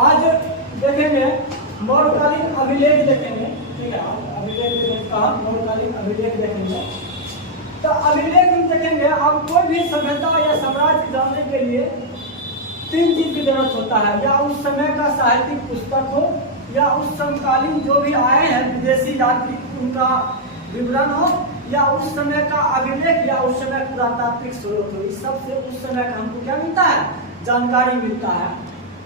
आज देखेंगे मौर्यकालीन अभिलेख देखेंगे। ठीक है, अभिलेख देखेंगे, कहाँ मौर्यकालीन अभिलेख देखेंगे। तो अभिलेख हम देखेंगे, अब कोई भी सभ्यता या साम्राज्य जानने के लिए तीन चीज की जरूरत होता है, या उस समय का साहित्यिक पुस्तक हो, या उस समकालीन जो भी आए हैं विदेशी यात्री उनका विवरण हो, या उस समय का अभिलेख, या उस समय पुरातात्विक स्रोत हो। इस सब से उस समय का हमको क्या मिलता है, जानकारी मिलता है।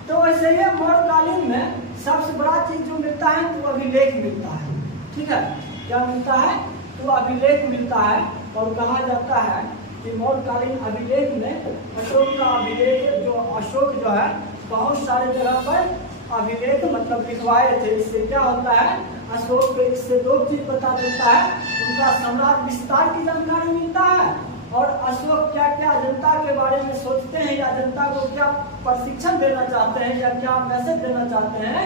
तो वैसे ही मौर्यकालीन में सबसे बड़ा चीज जो मिलता है तो अभिलेख मिलता है। ठीक है, क्या मिलता है, तो अभिलेख मिलता है। और कहा जाता है कि मौर्यकालीन अभिलेख में अशोक का अभिलेख, जो अशोक जो है बहुत सारे जगह पर अभिलेख मतलब लिखवाए थे। इससे क्या होता है, अशोक को इससे दो चीज पता चलता है, उनका सम्राट विस्तार की जानकारी मिलता है, और अशोक क्या क्या जनता के बारे में सोचते हैं, या जनता को क्या प्रशिक्षण देना चाहते हैं, या क्या मैसेज देना चाहते हैं,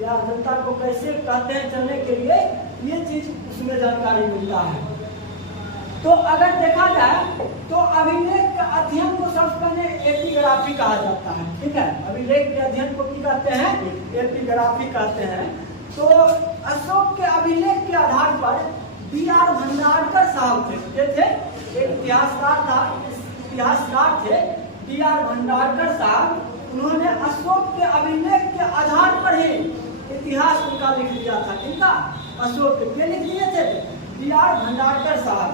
या जनता को कैसे कहते हैं चलने के लिए, ये चीज उसमें जानकारी मिलता है। तो अगर देखा जाए तो अभिलेख के अध्ययन को सबसे पहले एपिग्राफी कहा जाता है। ठीक है, अभिलेख के अध्ययन को क्या कहते हैं, एपिग्राफी कहते हैं। तो अशोक के अभिलेख के आधार पर B.R. भंडारकर साहब थे, एक इतिहासकार थे B.R. भंडारकर साहब। उन्होंने अशोक के अभिलेख के आधार पर ही इतिहास उनका लिख दिया था। इनका अशोक के लिख दिए थे B.R. भंडारकर साहब।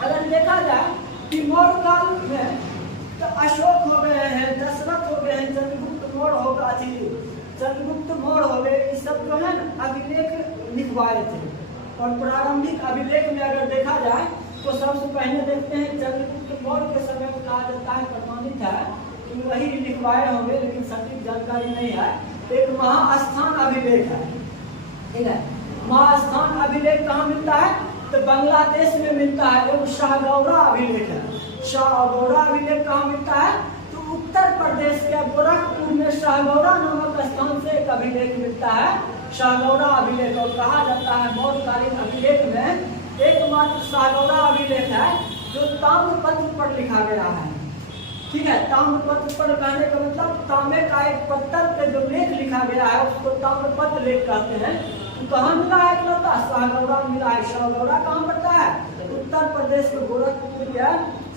अगर देखा जाए कि मौर्य काल में तो अशोक हो गए हैं, दशरथ हो गए हैं, चंद्रगुप्त मौर्य हो गए, चंद्रगुप्त मौर्य हो गए, ये सब जो है अभिलेख लिखवाए थे। और प्रारंभिक अभिलेख में अगर देखा जाए तो सबसे पहले देखते हैं चंद्रगुप्त मौर्य के समय में कहा जाता है, प्रमाणित है कि वही लिखवाए होंगे, लेकिन सटीक जानकारी नहीं है। एक महास्थान अभिलेख है। ठीक है, महास्थान अभिलेख कहाँ मिलता है, तो बांग्लादेश में मिलता है। एक शाहगौरा अभिलेख है। शाहगौरा अभिलेख कहाँ मिलता है, तो उत्तर प्रदेश के गोरखपुर में शाहगौरा नामक स्थान से एक अभिलेख मिलता है, शाहगौरा अभिलेख। और कहा जाता है मौर्यकालीन अभिलेख में एकमात्र शाहगौरा अभिलेख है जो ताम्रपत्र पर लिखा गया है। ठीक है, ताम्रपत्र पर कहने का मतलब तांबे का एक पत्थर पे जो लेख लिखा गया है उसको ताम्रपत्र लेख कहते हैं। तो कहाँ मिला है, शाहगौरा मिला है। शाहगौरा कहाँ पड़ता है, उत्तर प्रदेश के गोरखपुर के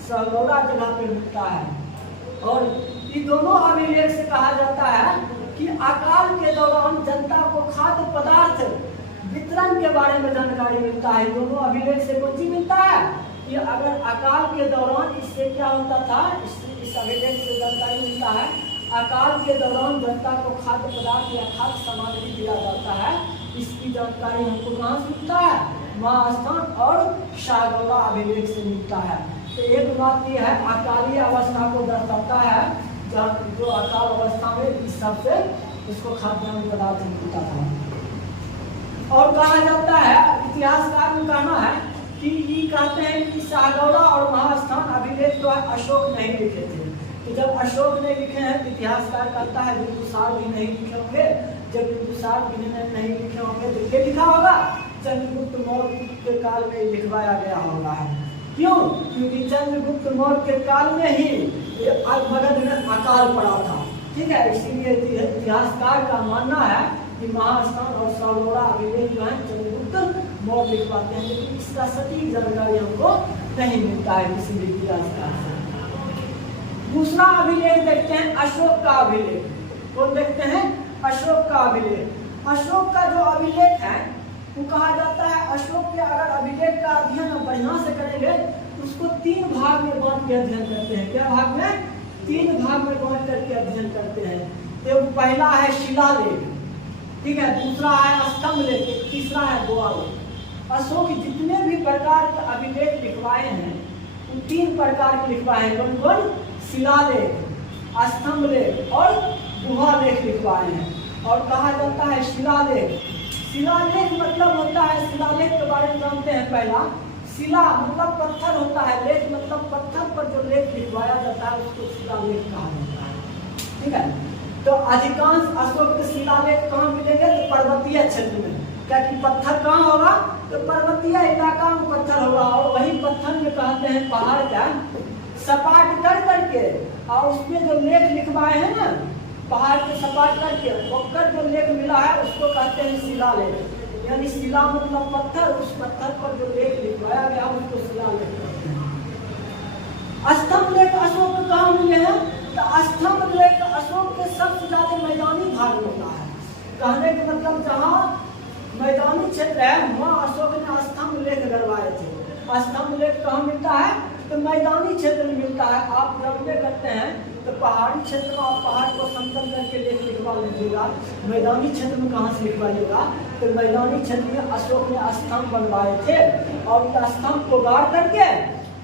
शाहगौरा जगह पे मिलता है। और ये दोनों अभिलेख से कहा जाता है कि अकाल के दौरान जनता को खाद्य पदार्थ वितरण के बारे में जानकारी मिलता है। दोनों अभिलेख से कौन सी मिलता है कि अगर अकाल के दौरान इससे क्या होता था, इस अभिलेख से जानकारी मिलता है अकाल के दौरान जनता को खाद्य पदार्थ या खाद्य सामग्री दिया जाता है। इसकी जानकारी हमको कहाँ से मिलता है, महास्थान और शाहगौरा अभिलेख से मिलता है। तो एक बात यह है, अकालीय अवस्था को दर्शाता है, जो अकाल अवस्था में इस सब से उसको खाद्यान्न पदार्थ मिलता था। और कहा जाता है, इतिहासकार में कहना है कि ये कहते हैं कि शाहगौरा और महास्थान अभिलेख तो अशोक नहीं लिखे थे। तो जब अशोक ने लिखे हैं तो इतिहासकार कहता है बिंदुसार भी नहीं लिखे होंगे। जब बिंदुसार भी नहीं लिखे होंगे तो क्या लिखा होगा, चंद्रगुप्त मौर्य के काल में लिखवाया गया होगा है। क्यों, क्योंकि चंद्रगुप्त मौर्य के काल में ही मगध में अकाल पड़ा था। ठीक है, इसीलिए इतिहासकार का मानना है कि महास्थान और शाहगौरा अभिलेख जो है चंद्रगुप्त मौर्य लिखवाते हैं, लेकिन इसका सटीक जानकारी हमको नहीं मिलता है किसी भी इतिहासकार से। दूसरा अभिलेख देखते हैं अशोक का अभिलेख। कौन देखते हैं, अशोक का अभिलेख। अशोक का जो अभिलेख है वो कहा जाता है, अशोक के अगर अभिलेख का अध्ययन हम बढ़िया से करेंगे उसको तीन भाग में बांट के अध्ययन करते हैं। क्या भाग में, तीन भाग में बांट करके अध्ययन करते हैं। तो पहला है शिलालेख, ठीक है, दूसरा है स्तंभ लेख, तीसरा है गोआलेख। अशोक जितने भी प्रकार के अभिलेख लिखवाए हैं उन तीन प्रकार के लिखवाए हैं। कौन कौन, शिलालेख, स्तंभ लेख और गुहा लेख लिखवाए हैं। और कहा जाता है शिलालेख, शिलालेख मतलब होता है, शिलालेख के बारे में जानते हैं। पहला शिला मतलब पत्थर होता है, लेख मतलब पत्थर पर जो लेख लिखवाया जाता है उसको शिलालेख कहा जाता है। ठीक है, तो अधिकांश अशोक के शिलालेख कहाँ मिलेंगे, तो पर्वतीय क्षेत्र में। क्या कि पत्थर कहाँ होगा, तो पर्वतीय इलाका में पत्थर होगा। और वही पत्थर में कहते हैं पहाड़ का सपाट कर करके और उसमें जो लेख लिखवाए हैं ना पहाड़ के सपाट करके ओकर जो लेख मिला है उसको कहते हैं शिलालेख। यानी शिला मतलब पत्थर, उस पत्थर पर जो लेख लिखवाया गया उसको शिलालेख कहते हैं। स्तंभ लेख अशोक कहाँ मिले हैं? तो स्तंभ लेख अशोक के सबसे ज्यादा मैदानी भाग में होता है। कहने का मतलब जहाँ मैदानी क्षेत्र है वहाँ अशोक ने स्तंभ लेख गड़वाए थे। स्तंभ लेख कहाँ मिलता है? तो मैदानी क्षेत्र में मिलता है। आप जब ये करते हैं तो पहाड़ी क्षेत्र में आप पहाड़ को समतल करके लेख लिखवा लीजिएगा, मैदानी क्षेत्र में कहाँ से लिखवाइएगा? तो मैदानी क्षेत्र में अशोक ने स्तंभ बनवाए थे और स्तंभ को गाड़ करके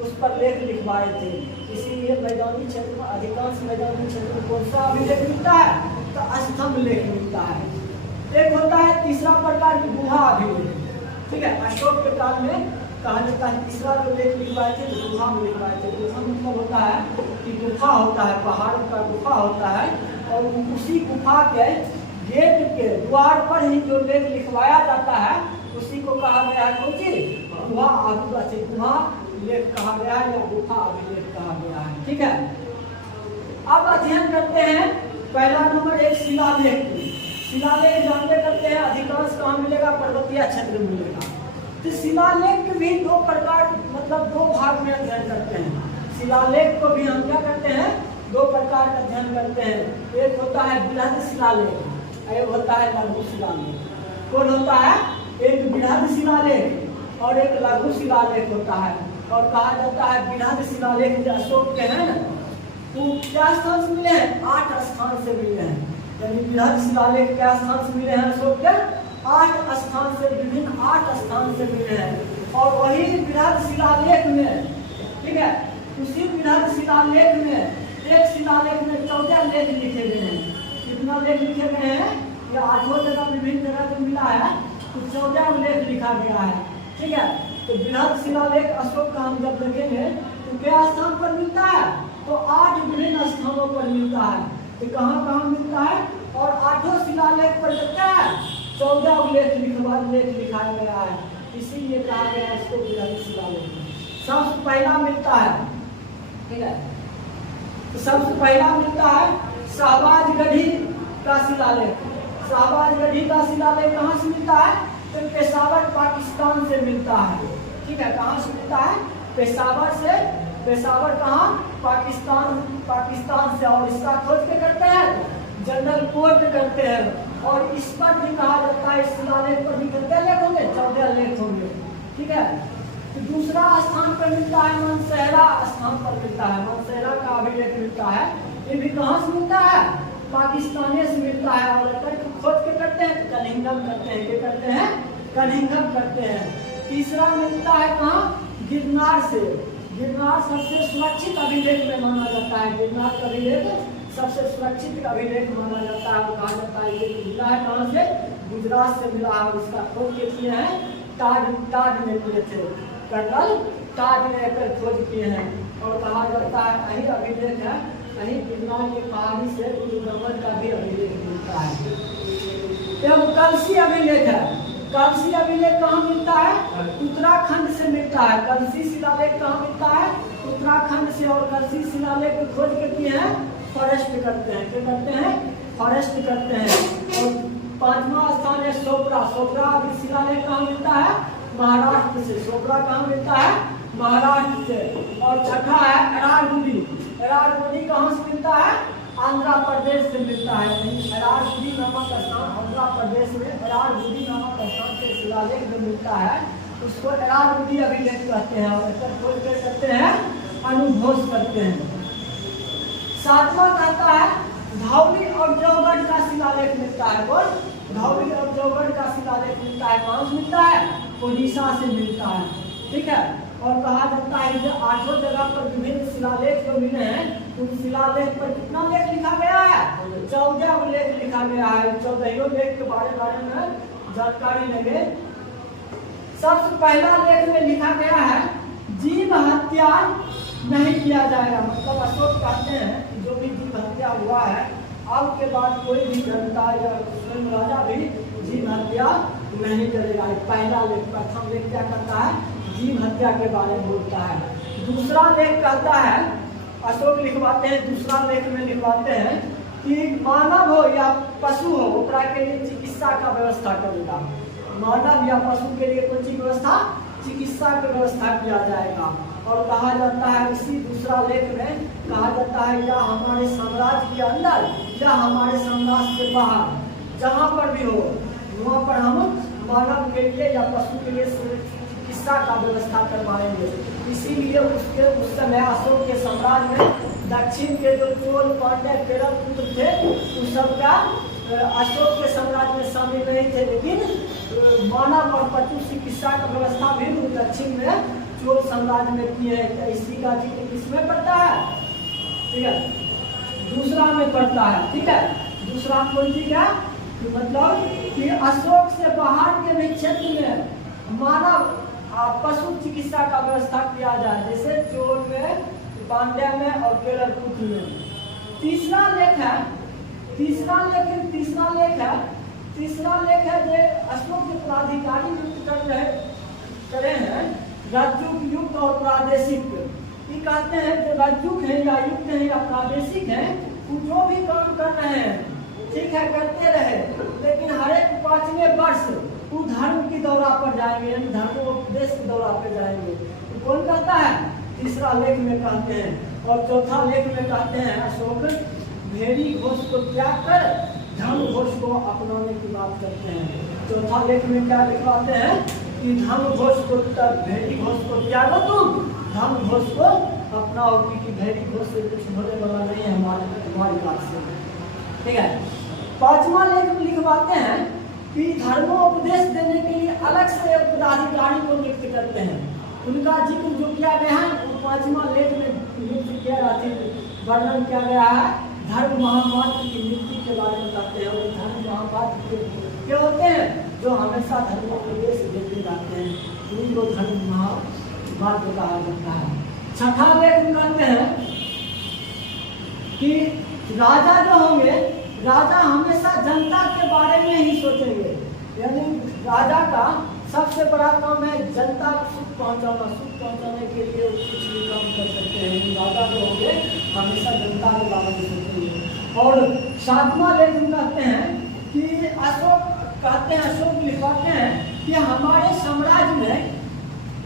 उस पर लेख लिखवाए थे। इसीलिए मैदानी क्षेत्र में, अधिकांश मैदानी क्षेत्र में कौन सा अभिलेख मिलता है? तो स्तंभ लेख मिलता है। एक होता है तीसरा प्रकार की गुहा अभिलेख, ठीक है। अशोक के काल में कहा जाता है तीसरा जो लेख लिखवाए थे गुफा में लिखवाए थे। गुफा मतलब होता है कि गुफा होता है, पहाड़ का गुफा होता है और उसी गुफा के गेट के द्वार पर ही जो लेख लिखवाया जाता है उसी को कहा गया है कौन चीज? गुहा अभिलेख। गुहा लेख कहा गया है या गुफा अभिलेख कहा गया है, ठीक है। अब अध्ययन करते हैं पहला नंबर एक शिलालेख। शिलालेख जानते करते हैं अधिकांश कहाँ मिलेगा? पर्वतीय क्षेत्र में मिलेगा। तो शिलालेख के भी दो प्रकार, मतलब दो भाग में अध्ययन करते हैं। शिलालेख को भी हम क्या करते हैं? दो प्रकार का अध्ययन करते हैं। एक होता है बृहद शिलालेख, एक होता है लघु शिलालेख। कौन होता है? एक बृहद शिलालेख और एक लघु शिलालेख होता है। और कहा जाता है बृहद शिलालेख जो अशोक के हैं तो क्या स्थान से मिले हैं? 8 स्थान से मिले हैं। यानी बृहद शिलालेख क्या स्थान से मिले हैं? अशोक के 8 स्थान से, विभिन्न 8 स्थान से मिले हैं। और वही बृहद शिलालेख में, ठीक है, उसी बृहद शिलालेख में एक शिलालेख में 14 लेख लिखे गए हैं। कितना लेख लिखे गए हैं? ये 8 जगह विभिन्न जगह पे मिला है तो 14 लेख लिखा गया है, ठीक है। तो बृहद शिलालेख अशोक का हम जब देखेंगे तो क्या स्थान पर मिलता है? तो 8 विभिन्न स्थानों पर मिलता है। तो कहाँ कहाँ मिलता है? और 8 शिलालेख पर लगता है 14 लेख लिखाया गया है। इसीलिए कहा गया है इसको बृहद शिलालेख। सबसे पहला मिलता है, ठीक है, तो सबसे पहला मिलता है शाहबाजगढ़ी का शिलालेख। शाहबाजगढ़ी का शिलालेख कहाँ से मिलता है? तो पेशावर पाकिस्तान से मिलता है, ठीक है। कहाँ से मिलता है? पेशावर से। पेशावर कहाँ? पाकिस्तान से। और इसका खोज के करते हैं जनरल कोर्ट करते हैं। और इस पर भी कहा जाता है, इस शिलालेख पर भी कितने लेख होंगे? 14 लेख होंगे, ठीक है। तो दूसरा स्थान पर मिलता है मनसेहरा स्थान पर मिलता है। मनसेहरा का अभिलेख मिलता है। ये भी कहाँ से मिलता है? पाकिस्तान से मिलता है। और खोज के करते हैं तो कलिंगम करते हैं। क्या करते हैं? कलिंगम करते हैं। तीसरा मिलता है कहाँ? गिरनार से। गिरनार सबसे सुरक्षित अभिलेख में माना जाता है। गिरनार का अभिलेख सबसे सुरक्षित अभिलेख माना जाता है। कहा जाता है ये मिला है कहाँ से? गुजरात से मिला है। उसका खोज के किए हैं टाड में किए थे, कर्नल टाड ने कर खोज किए हैं। और कहा जाता है यही अभिलेख है, यही गिरनार के पहाड़ी से गुरुगंबर का भी अभिलेख मिलता है। एवं कलसी अभिलेख है। कलसी अभिलेख कहाँ मिलता है? उत्तराखंड से मिलता है। कलसी शिलालेख कहाँ मिलता है? उत्तराखंड से। और कलसी शिलालेख को खोज के किए हैं फॉरेस्ट करते हैं। क्या करते हैं? फॉरेस्ट करते हैं। और 5वां स्थान है सोपरा। सोपरा शिलालेख कहाँ मिलता है? महाराष्ट्र से। सोपरा कहाँ मिलता है? महाराष्ट्र से। और छठा है एरारगुडी। एरारगुडी कहाँ से मिलता है? आंध्र प्रदेश से मिलता है। एरारगुडी नामक स्थान आंध्र प्रदेश में, एरारगुडी नामक स्थान से शिलालेख जो मिलता है उसको एरारगुडी अभिलेख कहते हैं। और इसका खोज कर सकते हैं, अनुभोज करते हैं। 7वां कहता है धौली और जौगढ़ का शिलालेख मिलता है। कौन? धौली और जौगढ़ का शिलालेख मिलता है। कहाँ से मिलता है? उड़ीसा से मिलता है, ठीक है। और कहा जाता है जो 8 जगह पर विभिन्न शिलालेख जो मिले हैं उन शिलालेख पर कितना लेख लिखा गया है? 14 लेख लिखा गया है। 14 लेख के बारे में जानकारी लेंगे। सबसे पहला लेख में लिखा गया है जीव हत्या नहीं किया जाएगा। मतलब अशोक कहते हैं कि जो भी जीव हत्या हुआ है अब के बाद कोई भी जनता या स्वयं राजा भी जीव हत्या नहीं करेगा। पहला लेख, प्रथम लेख क्या करता है? जीव हत्या के बारे में बोलता है। दूसरा लेख कहता है, अशोक लिखवाते हैं, दूसरा लेख में लिखवाते हैं कि मानव हो या पशु हो ओकरा के लिए चिकित्सा का व्यवस्था करेगा। मानव या पशु के लिए कौन सी व्यवस्था? चिकित्सा की व्यवस्था किया जाएगा। और कहा जाता है इसी दूसरा लेख में कहा जाता है या हमारे साम्राज्य के अंदर या हमारे साम्राज्य के बाहर जहाँ पर भी हो वहाँ पर हम मानव के लिए या पशु के लिए चिकित्सा का व्यवस्था करवाएंगे। इसीलिए उस समय अशोक के साम्राज्य में दक्षिण के जो चोल पांड्य केरल पुत्र थे उस सब का अशोक के साम्राज्य में शामिल नहीं थे, लेकिन मानव और पशु चिकित्सा का व्यवस्था भी दक्षिण में चोल साम्राज्य में किए हैं। इसी का जिक्र किसमें पड़ता है? ठीक है, दूसरा में पड़ता है। ठीक है, दूसरा कौन सी क्या मतलब कि अशोक से बाहर के भी क्षेत्र में मानव पशु चिकित्सा का व्यवस्था किया जाए, जैसे चोल में, पांड्या में और केरल पुत्र में। तीसरा लेख है जो अशोक के प्राधिकारी नियुक्त करे हैं राजयुक्त, युक्त और प्रादेशिक। ये कहते हैं जो राजयुक्त है या युक्त है या प्रादेशिक है वो जो भी काम कर रहे हैं ठीक है करते रहे, लेकिन हर एक 5वें वर्ष वो धर्म की दौरा पर जाएंगे, यानी धर्मोपदेश की दौरा पर जाएंगे। तो कौन कहता है? तीसरा लेख में कहते हैं। और चौथा लेख में कहते हैं अशोक भेड़ी घोष को त्याग कर धर्म घोष को अपनाने की बात करते हैं। चौथा लेख में क्या लिखवाते हैं कि धर्म घोष को भेड़ी घोष को त्यागो, तुम धर्म घोष को अपनाओ, क्योंकि भेड़ी घोष से कुछ होने वाला नहीं है हमारी बात से। ठीक है, पांचवा लेख में लिखवाते हैं कि धर्मोपदेश देने के लिए अलग से पदाधिकारी को नियुक्त करते हैं। उनका जिक्र जो किया गया है वो पांचवा लेख में नियुक्त किया वर्णन किया गया है। धर्म महापात्र की नियुक्ति के बारे में कहते हैं। और धर्म महापात्र क्या होते हैं? जो हमेशा धर्मोपदेश देते जाते हैं, उनको धर्म महापात्र कहा जाता है। छठा लेख में कहते हैं कि राजा जो होंगे, राजा हमेशा जनता के बारे में ही सोचेंगे, यानी राजा का सबसे बड़ा काम है जनता को सुख पहुंचाना। सुख पहुंचाने के लिए कुछ भी काम कर सकते हैं। राजा जो होंगे हमेशा जनता के बारे में सोचेंगे। और सातवां लेख में कहते हैं कि अशोक लिखवाते हैं कि हमारे साम्राज्य में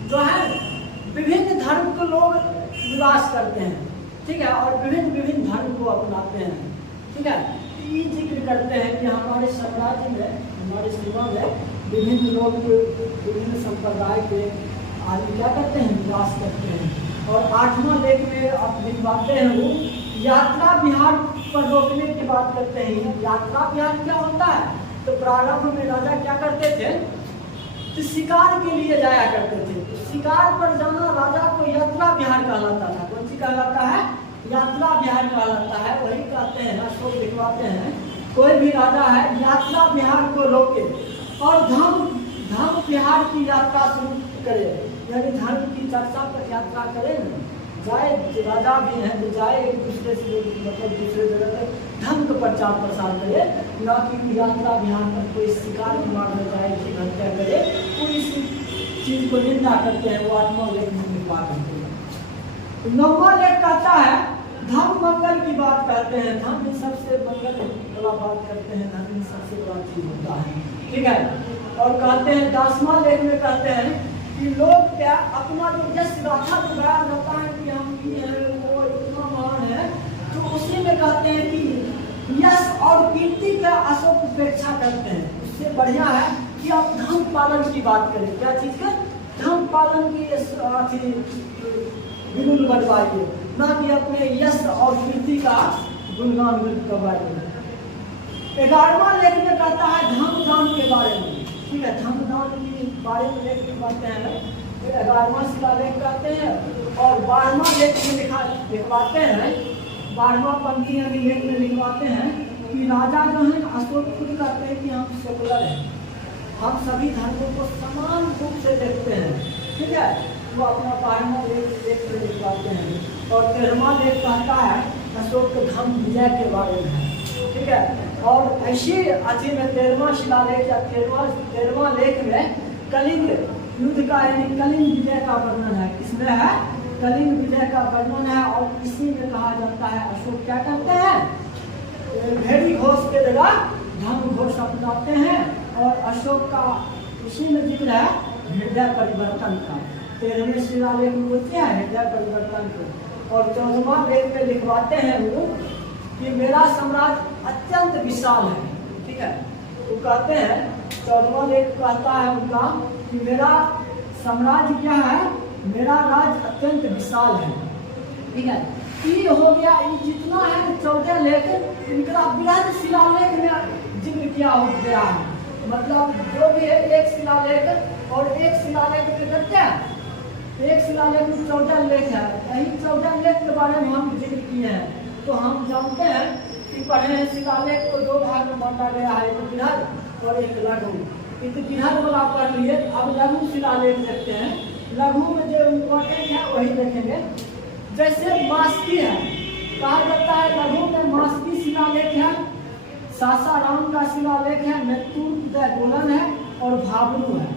जो है विभिन्न धर्म के लोग निवास करते हैं। ठीक है, और विभिन्न धर्म को अपनाते हैं। ठीक है, ये जिक्र करते हैं कि हमारे साम्राज्य में, हमारे सीमा में विभिन्न लोग विभिन्न संप्रदाय के आदमी क्या करते हैं? निवास करते हैं। और आठवां लेख में आप लिखवाते हैं वो यात्रा विहार पर रोकने की बात करते हैं। यात्रा विहार क्या होता है? तो प्रारंभ में राजा क्या करते थे? तो शिकार के लिए जाया करते थे। तो शिकार पर जाना राजा को यात्रा विहार कहलाता था। कौन सी कहलाता है? यात्रा विहार कहलाता है। वही कहते हैं, अशोक लिखवाते हैं कोई भी राजा है यात्रा विहार को रोके और धर्म विहार की यात्रा शुरू करे, यानी धर्म की चर्चा पर यात्रा करे न जाए। राजा भी हैं जो जाए एक दूसरे से मतलब दूसरे जगह तक धर्म का प्रचार प्रसार करे, न कि यात्रा विहार पर कोई शिकार मारने जाए कि हत्या करे। कोई इस चीज को निंदा करते हैं। वो आठवां लेख में लिखवा करते हैं। नौवां लेख कहता है धर्म मंगल की बात करते हैं। धर्म सबसे मंगल वाला बात करते हैं, धर्म सबसे बड़ा चीज होता है। ठीक है, और कहते हैं 10वां लेख में कहते हैं कि लोग क्या अपना जो यश गाथा जो गाया जाता है कि हम ये हैं वो इतना महान है, तो उसी में कहते हैं कि यश और कीर्ति का अशोक उपेक्षा करते हैं। उससे बढ़िया है कि आप धर्म पालन की बात करें। क्या चीज का? धर्म पालन की विरुद्ध बनवाइए, ना कि अपने यश और कीर्ति का गुणगान करवाइए। 11वां लेख में कहता है धर्म दान के बारे में। ठीक है, धर्म दान के बारे में लेख लिखवाते हैं। 11वां शिलालेख कहते हैं। और 12वां लेख में लिखवाते हैं, 12वां पंक्ति अभी लेख में लिखवाते हैं कि राजा जो है अशोक खुद कहते हैं कि हम सेकुलर हैं, हम सभी धर्मों को समान रूप से देखते हैं। ठीक है, वो अपना 12वां लेख में लिखवाते हैं। और 13वां लेख कहता है अशोक के धर्म विजय के बारे में। ठीक है, और ऐसी अच्छी में 13वां शिलालेख या 13वां लेख में कलिंग युद्ध का यानी कलिंग विजय का वर्णन है। इसमें है कलिंग विजय का वर्णन है। और इसी में कहा जाता है अशोक क्या करते हैं? भेड़ी घोष के जगह धर्म घोष अपनाते हैं। और अशोक का इसी में जिक्र है हृदय परिवर्तन का। 13वें शिलालेख में बोलते हैं हृदय परिवर्तन को। और 14वां लेख में लिखवाते हैं वो कि मेरा साम्राज्य अत्यंत विशाल है। ठीक है, वो कहते हैं 14वां लेख कहता है उनका कि मेरा साम्राज्य क्या है, मेरा राज्य अत्यंत विशाल है। ठीक है, ये हो गया, ये जितना है 14 लेख इनका बृहद शिलालेख में जिक्र किया हो गया है। मतलब जो भी है एक शिलालेख और एक शिलालेख में करते हैं, एक शिलालेख में 14 लेख है। यही 14 लेख के बारे में हम जिक्र किए हैं। तो हम जानते हैं कि पढ़े हैं शिलालेख को 2 भाग में बांटा गया है, एक बृहद और एक लघु। इस बृहद वाला पढ़ लिए, अब लघु शिलालेख देखते हैं। लघु में जो इम्पोर्टेंट है वही देखेंगे। जैसे मास्की है, कहा जाता है लघु में मास्की शिलालेख है, सासाराम का शिलालेख है, नेतृत्व गोलन है और भाबरू है।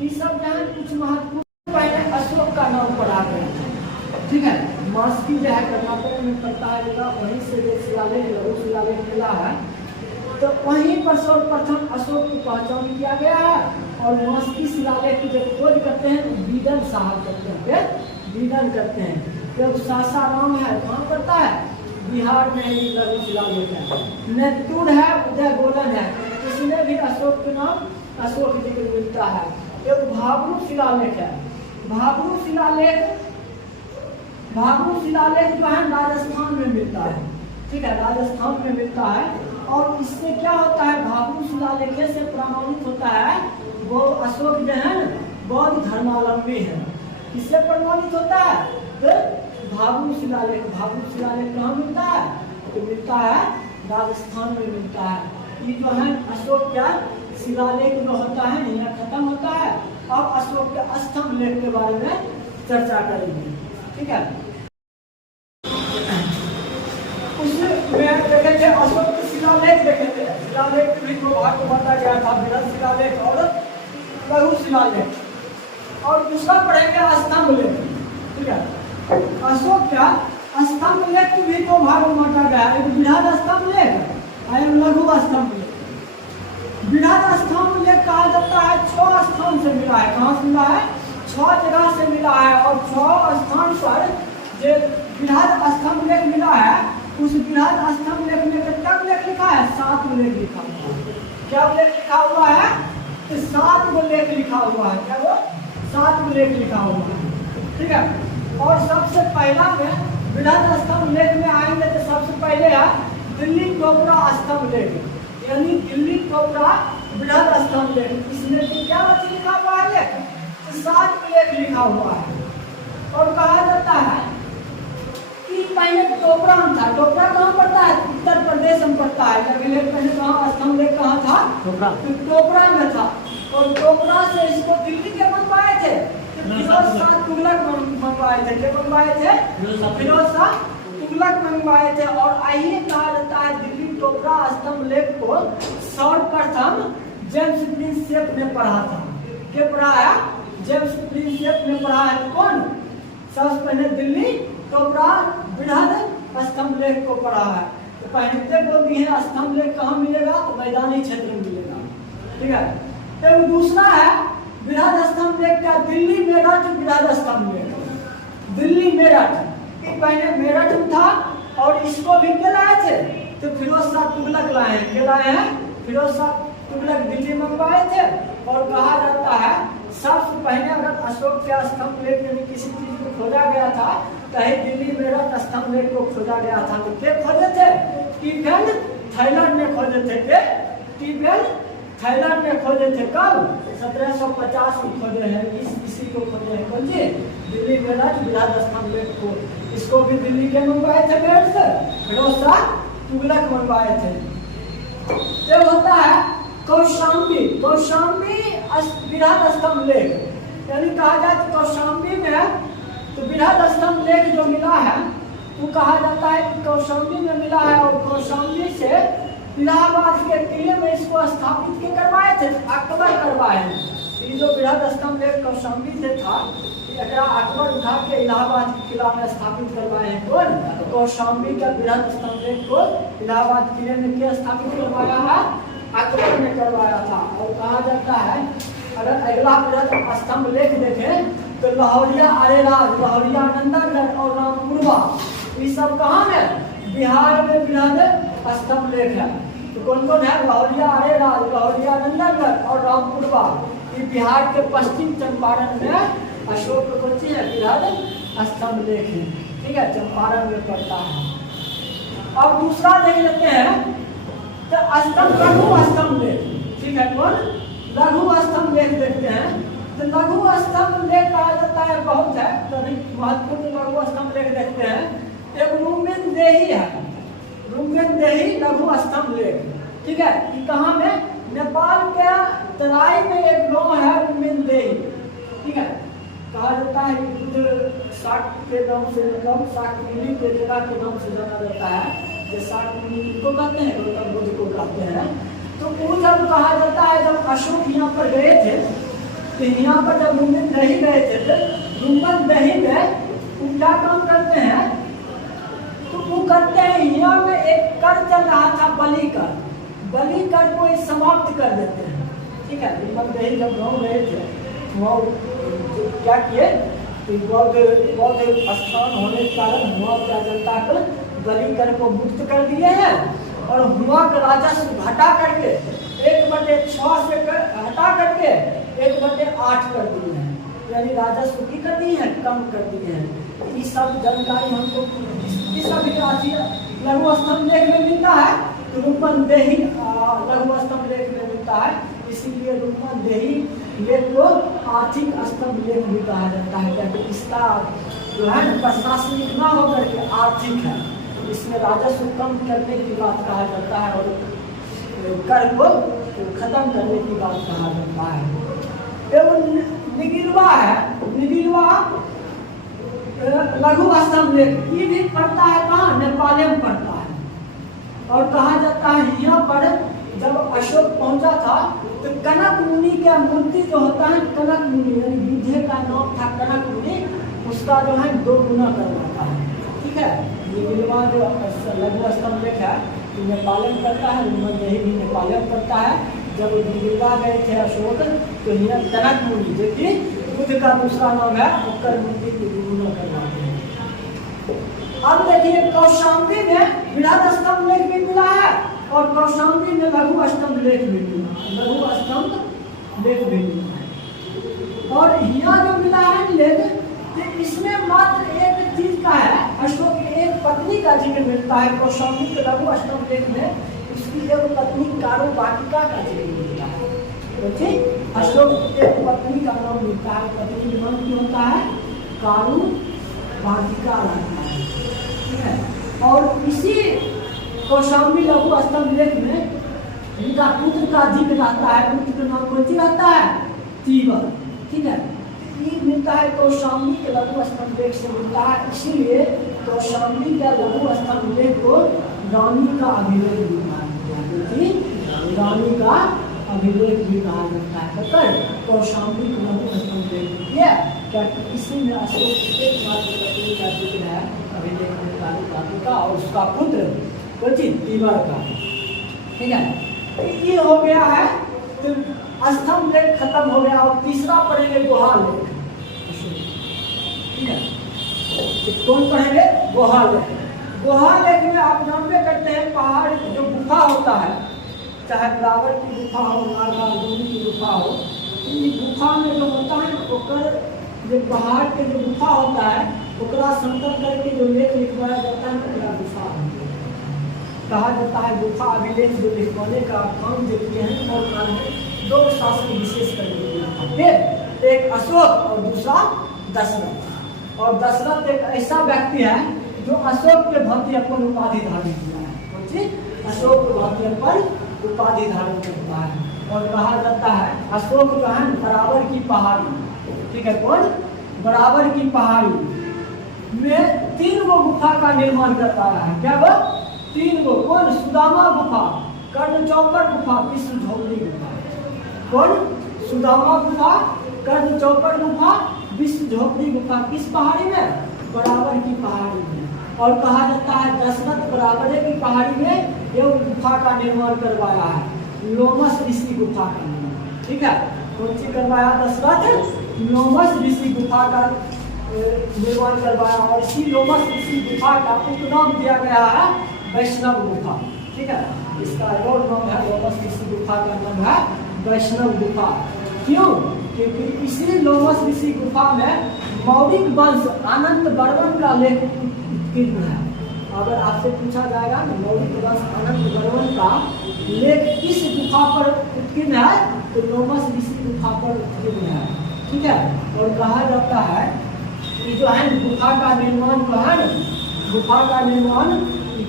ये सब जो है कुछ महत्वपूर्ण पहले अशोक का नाम पढ़ा गया है। ठीक है, मास्की जो है कर्नाटक में पड़ता है जगह, वहीं से जो शिलालेख लघु शिलालेख मिला है। तो वहीं पर सर्वप्रथम अशोक की पहचान किया गया है। और मास्की शिलालेख की जब खोज करते हैं तो बीडन साहब करते हैं, बीडन करते हैं। जब सासाराम है कहाँ पड़ता है, बिहार में ही लघु शिलालेख है। नेतुर है, उदय गोलन है, इसमें भी अशोक के नाम अशोक जिक्र मिलता है। एक भाबरू शिलालेख है, भाबरू शिलालेख जो है राजस्थान में मिलता है। ठीक है, राजस्थान में मिलता है। और इससे क्या होता है, भाबरू शिलालेख से प्रमाणित होता है वो अशोक जो है बौद्ध धर्मावलंबी है। इससे प्रमाणित होता है भाबरू शिलालेख। भाबरू शिलालेख कहाँ मिलता है, तो मिलता है राजस्थान में मिलता है। ये जो है अशोक का शिलालेख जो होता है यहाँ खत्म होता है। अब अशोक के स्तंभ लेख के बारे में चर्चा करेंगे। ठीक है, उसमें देखे थे अशोक के शिलालेख देखे थे। शिलालेख भी 2 भाग में बांटा गया था, बृहद शिलालेख और लघु शिलालेख। और दूसरा पढ़ेंगे स्तंभ लेख। ठीक है, अशोक का स्तंभ लेख भी 2 भाग में बांटा गया है, एक बृहद स्तंभ लेख और लघु स्तंभ लेख। बृहद स्तंभ लेख कहा जाता है 6 स्थान से मिला है। कहाँ से मिला है, 6 जगह से मिला है। और 6 स्थान पर जो बृहद स्तंभ लेख मिला है, उस बृहद स्तंभ लेख में कितना लेख लिखा है, 7 लेख लिखा हुआ है। क्या लेख लिखा हुआ है, तो 7 लेख लिखा हुआ है। क्या वो 7 लेख लिखा हुआ है। ठीक है, और सबसे पहला में बृहद स्तंभ लेख में आएंगे तो सबसे पहले है दिल्ली टोपरा स्तंभ लेख, यानी दिल्ली टोपरा बृहद स्तंभ लेख। इसमें क्या लिखा हुआ है, लेख तो 7 लेख लिखा हुआ है। और कहा जाता है कि पहले टोपरा था। टोपरा कहाँ पड़ता है, उत्तर प्रदेश में पड़ता है। पहले कहाँ स्तंभ लेख कहाँ था, टोपरा में था। और टोपरा से इसको दिल्ली के बनवाए थे, फिरोज शाह तुगलक मंगवाए थे। क्या मंगवाए थे, फिरोज शाह तुगलक मंगवाए थे। और आइए कहा जाता है दिल्ली टोपरा स्तंभ लेख को सर्वप्रथम जेम्स प्रिंसेप ने पढ़ा था। क्या पढ़ा है, जेम्स प्रिंसेप ने पढ़ा है। कौन, सबसे पहले दिल्ली टोपरा बृहद स्तंभ लेख को पढ़ा है। तो पहले बोल दिए स्तंभ लेख कहाँ मिलेगा, तो मैदानी क्षेत्र में मिलेगा। ठीक है, तो दूसरा है बृहद स्तंभ लेख का दिल्ली मेरठ बृहद स्तंभ लेख। दिल्ली मेरठ, पहले मेरठ में था और इसको भी क्या लाए थे, तो फिरोज शाह तुगलक लाए हैं। क्या लाए हैं, फिरोज शाह तुगलक दिल्ली मंगवाए थे। और कहा जाता है सबसे पहले अगर अशोक के स्तंभ लेख में किसी चीज को खोजा गया था, कहीं दिल्ली मेरठ स्तंभ लेख को खोजा गया था। तो क्या खोजे थे, टीबेन थाईलैंड में खोजे थे। क्या टीबेन थाईलैंड में खोजे थे, कब 1750 में खोजे हैं। इसी को खोजे हैं, कौन जी, दिल्ली मेरठ बृहद स्तंभ लेख को। इसको भी दिल्ली के मंगवाए थे मेरठ से, फिरोज शाह तुगलक मंगवाए थे। जब होता है कौशाम्बी, कौशाम्बी बृहद स्तंभ लेख, यानी कहा जाए तो कौशाम्बी में तो बृहद स्तंभ लेख जो मिला है वो कहा जाता है कि कौशाम्बी में मिला है। और कौशाम्बी से इलाहाबाद के किले में इसको स्थापित के करवाए थे, अकबर करवाए। ये जो बृहद स्तंभ लेख कौशाम्बी से था, एकरा अकबर उठा के इलाहाबाद किला में स्थापित करवाए हैं। कौन? कौशाम्बी का बृहद स्तंभ को इलाहाबाद किले में क्या स्थापित करवाया है? अकबर ने करवाया था। और कहा जाता है अगर अगला बृहद स्तंभ लेख देखें तो लाहौरिया अरेराज, लाहौरिया नंदनगढ़ और रामपुरवा, ये सब कहाँ है? बिहार में बृहद स्तंभ लेख है। तो कौन कौन है? लाहौरिया अरेराज, लाहौरिया नंदनगढ़ और रामपुरवा, ये बिहार के पश्चिम चंपारण में अशोक कोची है बृहद स्तंभ लेख है। ठीक है, चंपारण में पड़ता है। अब दूसरा देख लेते हैं तो स्तंभ लघु स्तंभ लेख। ठीक है, कौन? लघु स्तंभ लेख देखते हैं। तो लघु स्तंभ लेख कहा जाता है बहुत है, तो महत्वपूर्ण लघु स्तंभ लेख देखते हैं। एक रुमेनदेही है, रुमेनदेही लघु स्तंभ लेख। ठीक है, ये कहाँ में? नेपाल के तराई में एक गांव है रुमेनदेही। ठीक है, कहा जाता है साठ के नाम से, मतलब साठ मुनि के जगह के नाम से जाना जाता है। जो साठ मुनि को कहते हैं, गौतम बुद्ध को कहते हैं। तो वो जब कहा जाता है जब अशोक यहाँ पर गए थे, तो यहाँ पर जब रुमेनदेही गए थे तो रुमेनदेही में वो क्या काम करते हैं? तो वो करते हैं यहाँ में एक कर चल रहा था, बलि कर। बलि कर को समाप्त कर देते हैं। ठीक है, रुमेनदेही जब गाँव गए थे वो क्या किए? बौद्ध स्थान होने के कारण हुआ क्या जनता कर बलि कर को मुक्त कर दिए हैं और हुआ का राजस्व घटा करके 1/6 से हटा करके 1/8 कर दिए हैं। यानी राजस्व की कर दिए हैं, कम कर दिए हैं। ये सब जानकारी हमको इस सभी लघु स्तंभ लेख में मिलता है। तो रुमेनदेही लघु स्तंभ लेख में मिलता है, इसीलिए रुमेनदेही लेख को आर्थिक स्तंभ लेख भी कहा जाता है। क्योंकि इसका जो है प्रशासनिक न होकर के आर्थिक है, इसमें राजस्व कम करने की बात कहा जाता है और कर को खत्म करने की बात कहा जाता है। एवं निगिलवा है, निगिलवा लघु स्तंभ लेख, ये भी पड़ता है कहाँ? नेपाल में पड़ता है। और कहा जाता है यहाँ पर जब अशोक पहुंचा था तो कनक मुनि का मूर्ति जो होता है, कनक मुनि यानी बुद्धे का नाम था कनक मुनि, उसका जो है 2 गुना करवाता है। ठीक है, ये जो लघु स्तंभ लेख है तो नेपाल में पड़ता है, रुमेनदेही भी नेपाल में पड़ता है। जब दिल्लीवा गए थे अशोक तो यहाँ कनक मुनि जो कि बुद्ध का दूसरा नाम है, उत्तर मूर्ति की 2 गुना करवाते हैं। अब देखिए कौशाम्बी में बृहद स्तंभ लेख भी मिला है और कौशाम्बी में लघु स्तंभ लेख भी मिला है, लघु स्तंभ लेख भी मिला है। और यहाँ जो मिला है लेख, तो इसमें मात्र एक चीज का है, अशोक की एक पत्नी का जिक्र मिलता है। कौशाम्बी के लघु स्तंभ लेख में उसकी एक पत्नी कारुबाटिका का जिक्र मिलता है। तो ठीक, अशोक की एक पत्नी का नाम मिलता है, पत्नी का नाम क्या होता है? कारुबाटिका रहता है। ठीक है, और इसी कौशाम्बी लघु स्तंभ लेख में इनका पुत्र का जिक्र रहता है। पुत्र का नाम कौन सी रहता है? तीवर। ठीक है, ये मिलता है कौशाम्बी के लघु स्तंभ लेख से मिलता है। इसीलिए कौशाम्बी का लघु स्तंभ लेख को रानी का अभिलेख भी कहा जाता है। रानी का अभिलेख भी कहा जाता है। तो कौशाम्बी के लघु स्तंभ लेख क्या इसी में अशोक के पत्नी का जिक्र है, अभिलेख में कारुबाटिका और उसका पुत्र तीवर का। ठीक है, ये हो गया है तो स्तंभ लेख खत्म हो गया। और तीसरा पढ़ेंगे गुहा लेख। ठीक है, तो कौन पढ़ेंगे? गुहा लेख। गुहा लेख में आप जानते करते हैं पहाड़ जो गुफा होता है, चाहे ब्रावर की गुफा हो, नागार्जुनी की गुफा हो, ये गुफा में जो होता है ओकर जो पहाड़ के जो गुफा होता है ओकरा समतल करके जो लेख लिखवाया जाता है ओकरा गुफा कहा जाता है। गुफा अभिलेख जो लिखवाने का काम जो किए हैं और कारण 2 शासक विशेष करके, एक अशोक और दूसरा दशरथ। और दशरथ एक ऐसा व्यक्ति है जो अशोक के भांति अपन उपाधि धारण किया है। अशोक के भांति अपन उपाधि धारण करता है और कहा जाता है अशोक का है बराबर की पहाड़ी। ठीक है, कौन? बराबर की पहाड़ी में 3 गुफा का निर्माण करता है। क्या वो 3 कौन? सुदामा गुफा, कर्ण चौपर गुफा, विष्णु झोपड़ी गुफा। कौन? सुदामा गुफा, कर्ण चौपर गुफा, विश्व झोपड़ी गुफा किस पहाड़ी में? बराबर की पहाड़ी में। और कहा जाता है दशरथ बराबर की पहाड़ी में ये गुफा का निर्माण करवाया है, लोमस ऋषि गुफा का निर्माण। ठीक है, कौन सी करवाया? दशरथ लोमस ऋषि गुफा का निर्माण करवाया। और इसी लोमस ऋषि गुफा का उपनाम दिया गया है वैष्णव गुफा। ठीक है, इसका और नाम है लोमस ऋषि गुफा का नाम है वैष्णव गुफा। क्यों? क्योंकि इसी लोमस ऋषि गुफा में मौलिक वंश अनंत वर्मन का लेख उत्कीर्ण है। अगर आपसे पूछा जाएगा कि मौलिक वंश अनंत वर्मन का लेख किस गुफा पर उत्कीर्ण है, तो लोमस ऋषि गुफा पर उत्कीर्ण है। ठीक है, और कहा जाता है कि जो है गुफा का निर्माण जो है ना, गुफा का निर्माण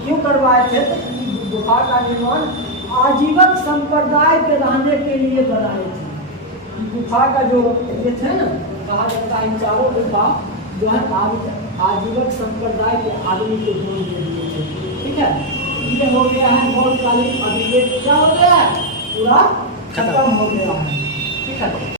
क्यों करवाए थे? तो गुफा का निर्माण आजीवन संप्रदाय के रहने के लिए बनाए थे। गुफा का जो ये थे ना, कहा जाता है इन चारों गुफा जो है आजीवन संप्रदाय के आदमी को ध्यान दे दिए थे। ठीक है, ये हो गया है गौरकालीन अभिलेख। क्या हो गया है? पूरा खत्म हो गया है। ठीक है।